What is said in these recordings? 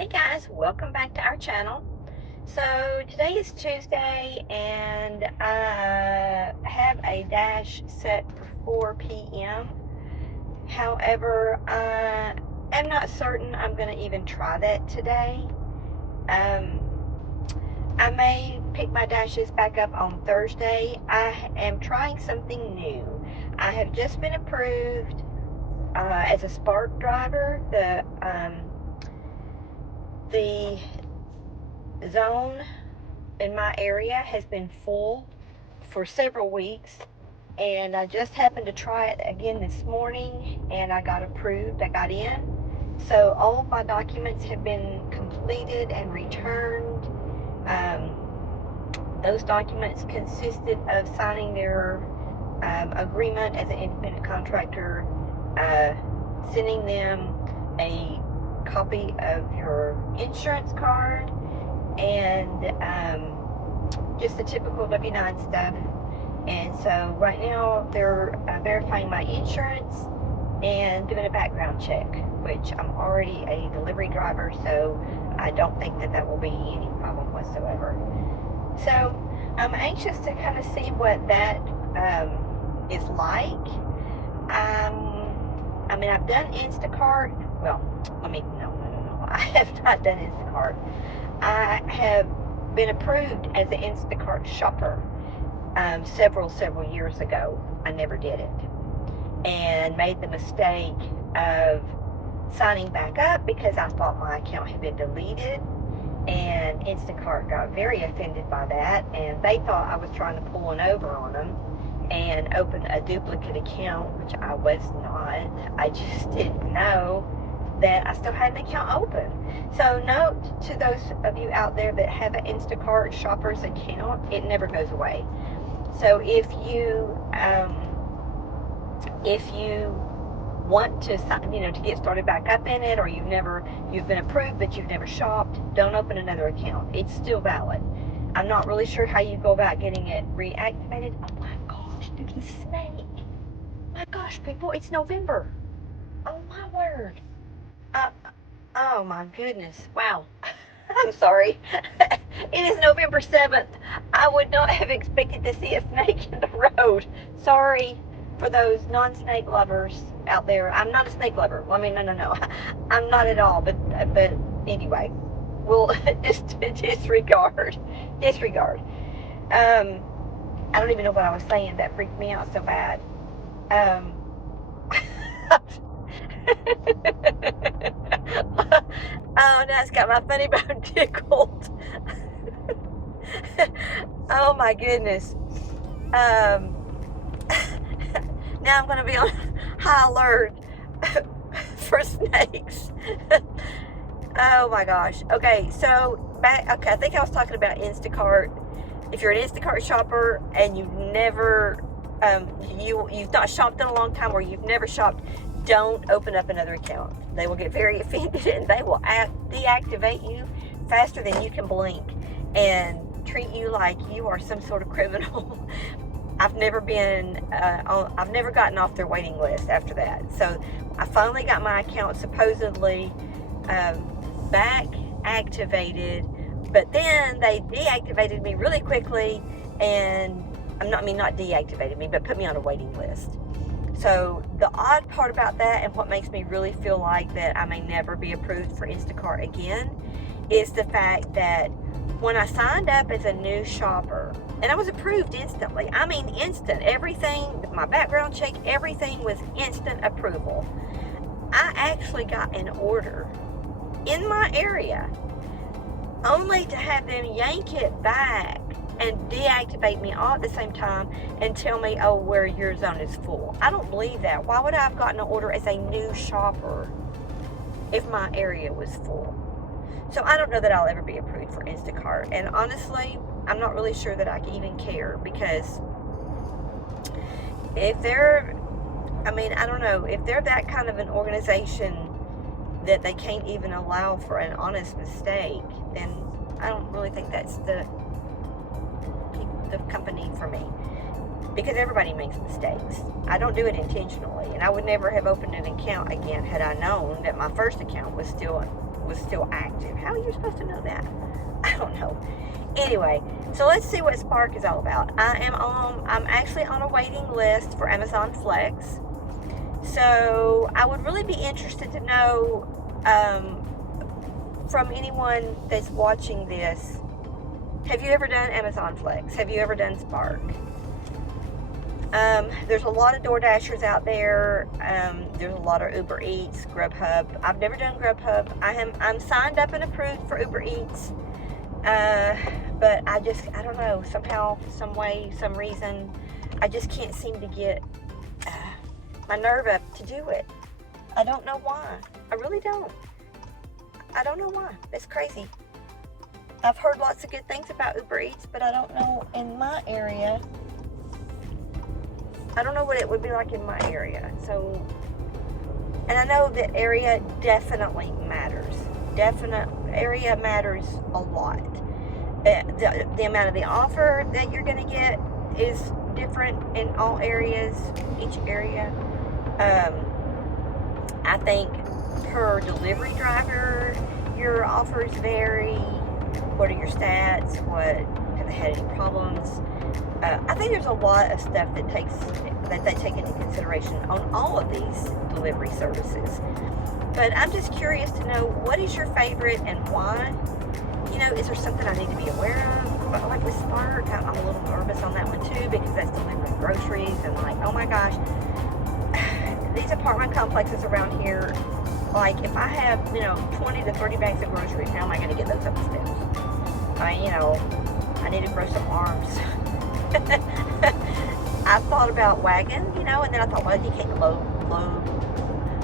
Hey guys, welcome back to our channel. So today is Tuesday and I have a dash set for 4 p.m. However, I am not certain I'm going to even try that today. I may pick my dashes back up on Thursday. I am trying something new. I have just been approved as a Spark driver. The zone in my area has been full for several weeks, and I just happened to try it again this morning and I got approved. I got in. So all of my documents have been completed and returned. Those documents consisted of signing their agreement as an independent contractor, sending them a copy of your insurance card, and just the typical W-9 stuff. And so right now they're verifying my insurance and doing a background check, which I'm already a delivery driver, so I don't think that will be any problem whatsoever. So I'm anxious to kind of see what that is like. I mean, I've done Instacart. Well, no. I have not done Instacart. I have been approved as an Instacart shopper several years ago. I never did it, and made the mistake of signing back up because I thought my account had been deleted, and Instacart got very offended by that, and they thought I was trying to pull an over on them and open a duplicate account, which I was not. I just didn't know that I still had an account open. So note to those of you out there that have an Instacart shopper's account, it never goes away. So if you want to, to get started back up in it, or you've been approved but you've never shopped, don't open another account. It's still valid. I'm not really sure how you go about getting it reactivated. Oh my gosh, there's a snake. My gosh, people, it's November. Oh my word. Oh my goodness. Wow. I'm sorry. It is November 7th. I would not have expected to see a snake in the road. Sorry for those non-snake lovers out there. I'm not a snake lover. I mean, no. I'm not at all. But anyway, we'll just disregard. I don't even know what I was saying. That freaked me out so bad. Oh, now it's got my funny bone tickled. Oh my goodness. Now I'm going to be on high alert for snakes. Oh my gosh. Okay, so I think I was talking about Instacart. If you're an Instacart shopper and you've never, you've not shopped in a long time, or you've never shopped, don't open up another account. They will get very offended and they will deactivate you faster than you can blink and treat you like you are some sort of criminal. I've never gotten off their waiting list after that. So I finally got my account supposedly back activated, but then they deactivated me really quickly, and not deactivated me, but put me on a waiting list. So the odd part about that, and what makes me really feel like that I may never be approved for Instacart again, is the fact that when I signed up as a new shopper, and I was approved instantly, I mean instant, everything, my background check, everything was instant approval. I actually got an order in my area, only to have them yank it back and deactivate me all at the same time and tell me, oh, where your zone is full. I don't believe that. Why would I have gotten an order as a new shopper if my area was full? So I don't know that I'll ever be approved for Instacart. And honestly, I'm not really sure that I even care, because if they're that kind of an organization that they can't even allow for an honest mistake, then I don't really think that's the company for me, because everybody makes mistakes. I don't do it intentionally, and I would never have opened an account again had I known that my first account was still was still active. How are you supposed to know that? I don't know. Anyway, so let's see what Spark is all about. I'm actually on a waiting list for Amazon Flex. So I would really be interested to know from anyone that's watching this, have you ever done Amazon Flex? Have you ever done Spark? There's a lot of DoorDashers out there. There's a lot of Uber Eats, Grubhub. I've never done Grubhub. I'm signed up and approved for Uber Eats. But I don't know, somehow, some way, some reason, I just can't seem to get my nerve up to do it. I don't know why. I really don't. I don't know why. It's crazy. I've heard lots of good things about Uber Eats, but I don't know in my area. I don't know what it would be like in my area. So, and I know that area definitely matters. Area matters a lot. The amount of the offer that you're going to get is different in all areas, each area. I think per delivery driver, your offers vary. What are your stats? Have they had any problems? I think there's a lot of stuff that they take into consideration on all of these delivery services. But I'm just curious to know, what is your favorite and why? You know, is there something I need to be aware of? Like with Spark, I'm a little nervous on that one too, because that's delivering groceries, and like, oh my gosh, these apartment complexes around here, like if I have, 20 to 30 bags of groceries, how am I going to get those up the steps? I mean, I need to grow some arms. I thought about wagon, and then I thought, well, you can't load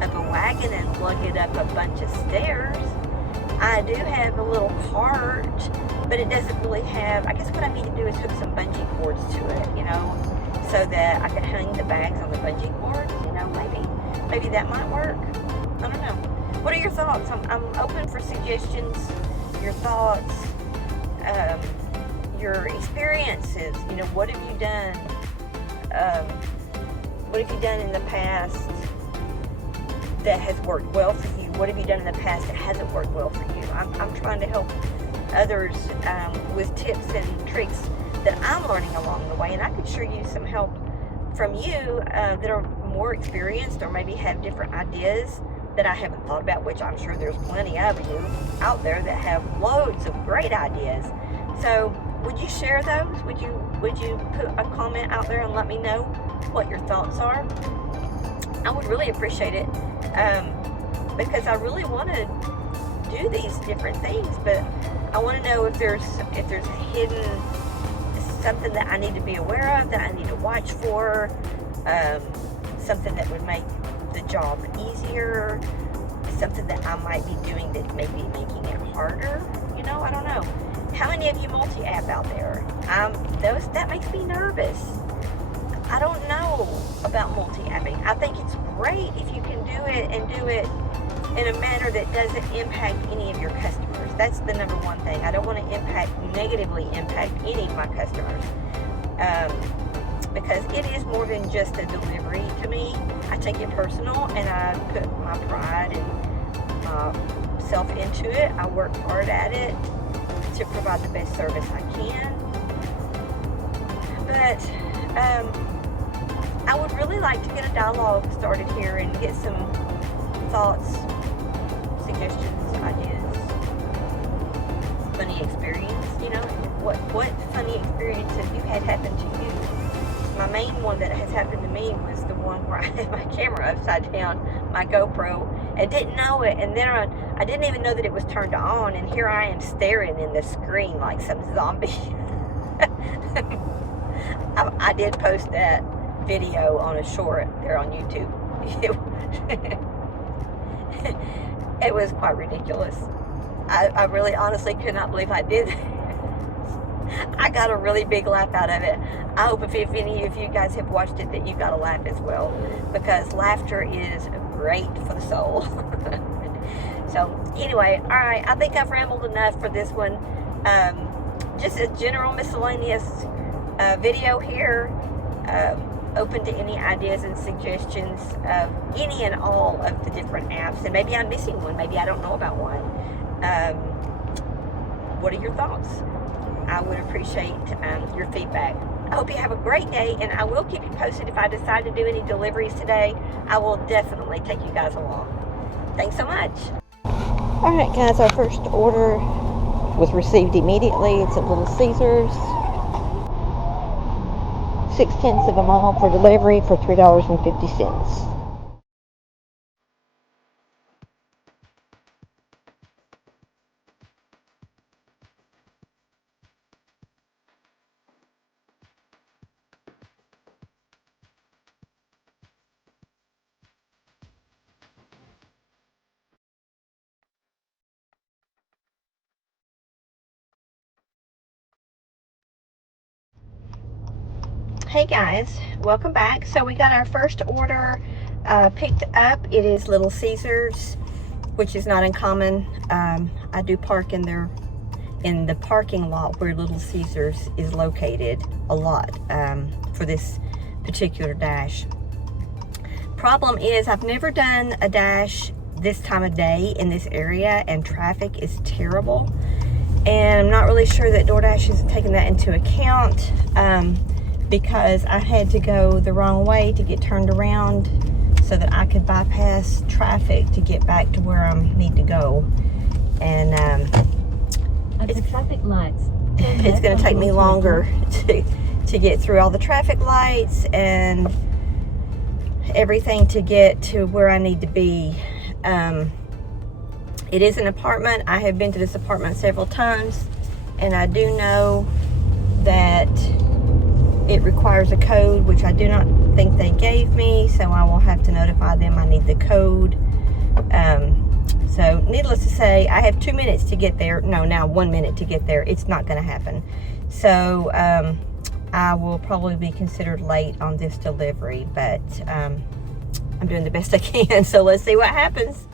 up a wagon and lug it up a bunch of stairs. I do have a little cart, but it doesn't really have, I guess what I need to do is hook some bungee cords to it, so that I can hang the bags on the bungee cords, maybe that might work. I don't know. What are your thoughts? I'm open for suggestions, your thoughts, your experiences. What have you done? What have you done in the past that has worked well for you? What have you done in the past that hasn't worked well for you? I'm trying to help others with tips and tricks that I'm learning along the way, and I could sure use some help from you that are more experienced or maybe have different ideas that I haven't thought about, which I'm sure there's plenty of you out there that have loads of great ideas. So would you share those? Would you put a comment out there and let me know what your thoughts are? I would really appreciate it, because I really want to do these different things, but I want to know if there's a hidden something that I need to be aware of, that I need to watch for, something that would make the job easier, something that I might be doing that may be making it harder. I don't know. How many of you multi-app out there? That makes me nervous. I don't know about multi-apping. I think it's great if you can do it and do it in a manner that doesn't impact any of your customers. That's the number one thing. I don't want to negatively impact any of my customers, because it is more than just a delivery to me. I take it personal, and I put my pride and myself into it. I work hard at it to provide the best service I can. But I would really like to get a dialogue started here and get some thoughts, suggestions, ideas, funny experience. What funny experience have you had happen to you? My main one that has happened to me was the one where I had my camera upside down, my GoPro, and didn't know it, and then I didn't even know that it was turned on, and here I am staring in the screen like some zombie. I did post that video on a short there on YouTube. It was quite ridiculous. I really honestly could not believe I did that. I got a really big laugh out of it. I hope if any of you guys have watched it that you got a laugh as well, because laughter is great for the soul. So anyway, all right, I think I've rambled enough for this one. Just a general miscellaneous video here, open to any ideas and suggestions of any and all of the different apps, and maybe I'm missing one, maybe I don't know about one. What are your thoughts? I would appreciate your feedback. I hope you have a great day, and I will keep you posted if I decide to do any deliveries today. I will definitely take you guys along. Thanks so much. All right, guys, our first order was received immediately. It's at Little Caesars. 0.6 miles for delivery for $3.50. Hey guys, welcome back. So we got our first order picked up. It is Little Caesars, which is not uncommon. I do park in the parking lot where Little Caesars is located a lot for this particular dash. Problem is, I've never done a dash this time of day in this area, and traffic is terrible. And I'm not really sure that DoorDash is taking that into account. Because I had to go the wrong way to get turned around so that I could bypass traffic to get back to where I need to go. And at the traffic lights, it's going to take me longer to get through all the traffic lights and everything to get to where I need to be. It is an apartment. I have been to this apartment several times, and I do know that it requires a code, which I do not think they gave me, so I will have to notify them I need the code. So needless to say, I have 2 minutes to get there. No, now 1 minute to get there. It's not going to happen. So I will probably be considered late on this delivery, but I'm doing the best I can. So let's see what happens.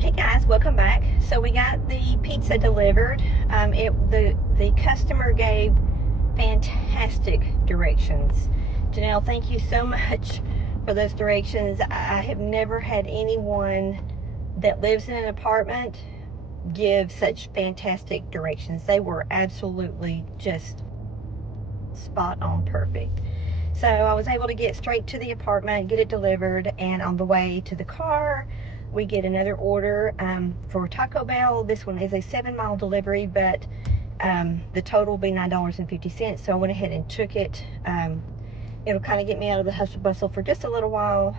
Hey guys, welcome back. So we got the pizza delivered. The customer gave fantastic directions. Janelle, thank you so much for those directions. I have never had anyone that lives in an apartment give such fantastic directions. They were absolutely just spot on perfect. So I was able to get straight to the apartment, get it delivered, and on the way to the car, we get another order for Taco Bell. This one is a 7-mile delivery, but the total will be $9.50. So I went ahead and took it. It'll kind of get me out of the hustle bustle for just a little while,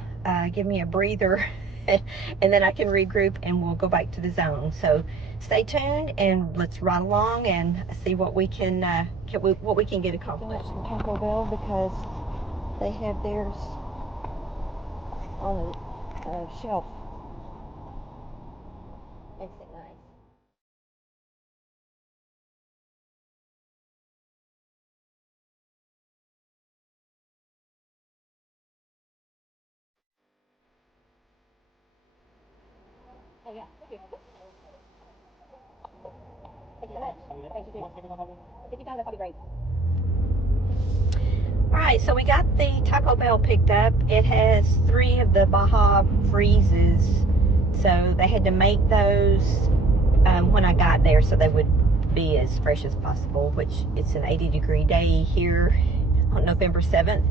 give me a breather, and then I can regroup and we'll go back to the zone. So stay tuned and let's ride along and see what we can get accomplished. Taco Bell, because they have theirs on a shelf. Makes it nice. Oh yeah, thank you. Thank you so much. Thank you too. $50, that'll be great. Alright, so we got the Taco Bell picked up. It has 3 of the Baja freezes, so they had to make those when I got there so they would be as fresh as possible, which it's an 80-degree day here on November 7th.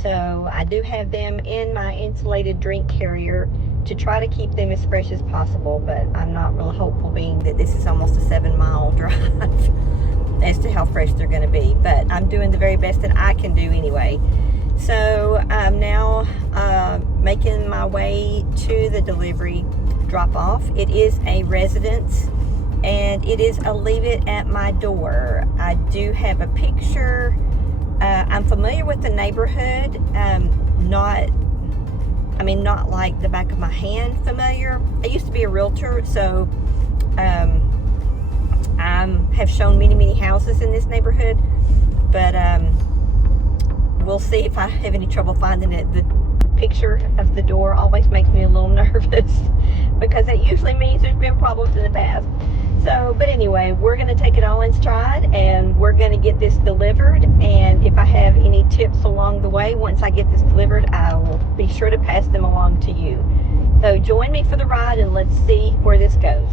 So I do have them in my insulated drink carrier to try to keep them as fresh as possible, but I'm not real hopeful, being that this is almost a 7-mile drive as to how fresh they're going to be. But I'm doing the very best that I can do anyway. So I'm now making my way to the delivery drop-off. It is a residence, and it is a leave it at my door. I do have a picture. I'm familiar with the neighborhood. Not like the back of my hand familiar. I used to be a realtor, so I have shown many houses in this neighborhood, but we'll see if I have any trouble finding it. The picture of the door always makes me a little nervous because that usually means there's been problems in the past. So, but anyway, we're going to take it all in stride, and we're going to get this delivered. And if I have any tips along the way, once I get this delivered, I will be sure to pass them along to you. So join me for the ride, and let's see where this goes.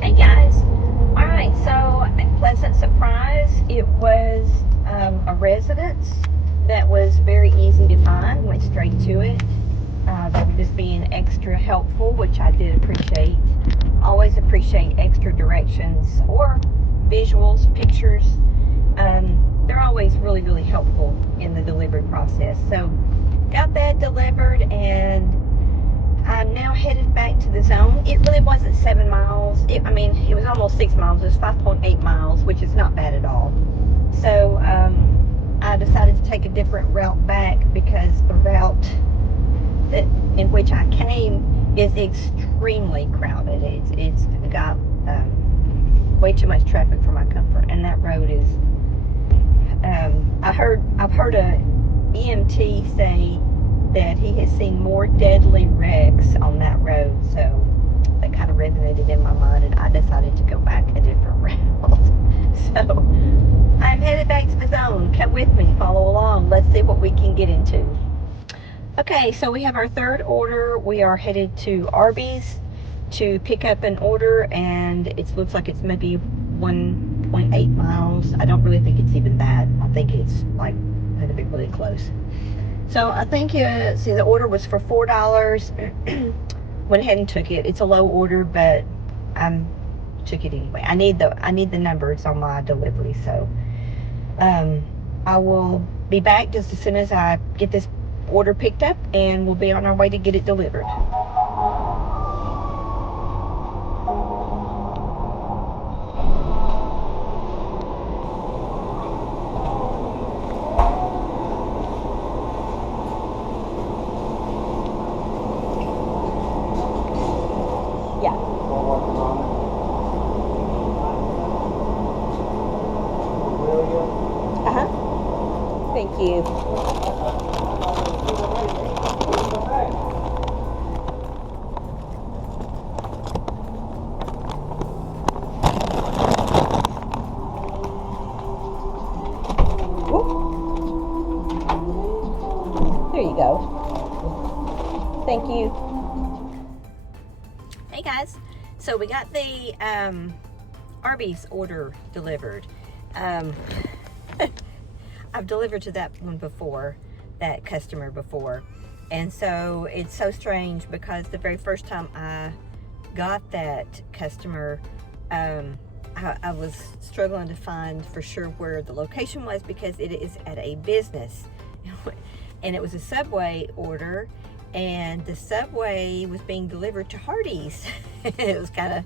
Hey guys, alright, so a pleasant surprise. It was a residence that was very easy to find, went straight to it. They were just being extra helpful, which I did appreciate. Always appreciate extra directions or visuals, pictures. They're always really helpful in the delivery process. So got that delivered, and I'm now headed back to the zone. It really wasn't 7 miles. It was almost 6 miles. It was 5.8 miles, which is not bad at all. So I decided to take a different route back because the route in which I came is extremely crowded. It's got way too much traffic for my comfort, and that road is. I've heard a EMT say that he has seen more deadly wrecks on that road, so that kind of resonated in my mind, and I decided to go back a different route. So I'm headed back to the zone. Come with me, follow along. Let's see what we can get into. Okay, so we have our third order. We are headed to Arby's to pick up an order, and it looks like it's maybe 1.8 miles. I don't really think it's even that. I think it's like going to be really close. So I think, see, the order was for $4. Went ahead and took it. It's a low order, but I took it anyway. I need the numbers on my delivery. So I will be back just as soon as I get this order picked up, and we'll be on our way to get it delivered. Thank you. There you go. Thank you. Hey guys, so we got the Arby's order delivered. I've delivered to that one before, that customer before, and so it's so strange because the very first time I got that customer, I was struggling to find for sure where the location was because it is at a business, and it was a Subway order, and the Subway was being delivered to Hardee's. It was kind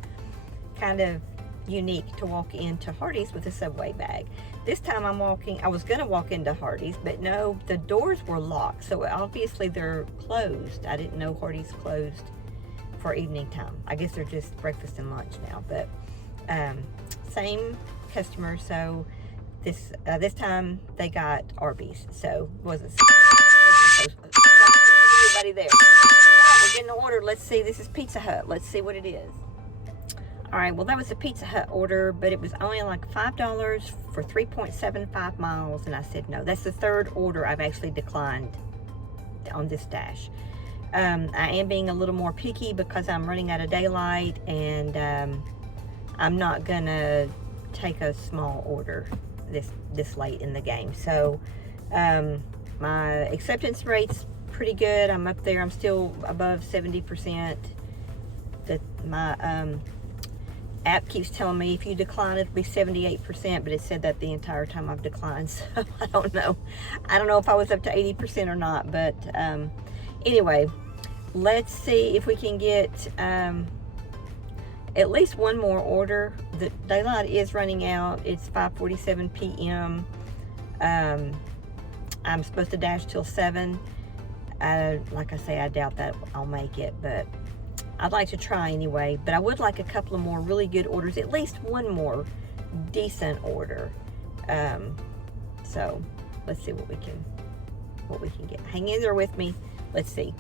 of unique to walk into Hardee's with a Subway bag. This time I was gonna walk into Hardee's, but no, the doors were locked, so obviously they're closed. I didn't know Hardee's closed for evening time. I guess they're just breakfast and lunch now, but same customer. So this time they got Arby's, so wasn't everybody there. Alright, we're getting an order. Let's see, this is Pizza Hut. Let's see what it is. Alright, well that was a Pizza Hut order, but it was only like $5 for 3.75 miles, and I said no. That's the third order I've actually declined on this dash. I am being a little more picky because I'm running out of daylight, and I'm not gonna take a small order this late in the game. So my acceptance rate's pretty good. I'm up there. I'm still above 70%. My app keeps telling me if you decline it'll be 78%, but it said that the entire time I've declined, so I don't know if I was up to 80% or not. But anyway, let's see if we can get at least one more order. The daylight is running out. It's 5:47 p.m. I'm supposed to dash till 7. Like I say, I doubt that I'll make it, but I'd like to try anyway. But I would like a couple of more really good orders, at least one more decent order. So let's see what we can get. Hang in there with me. Let's see.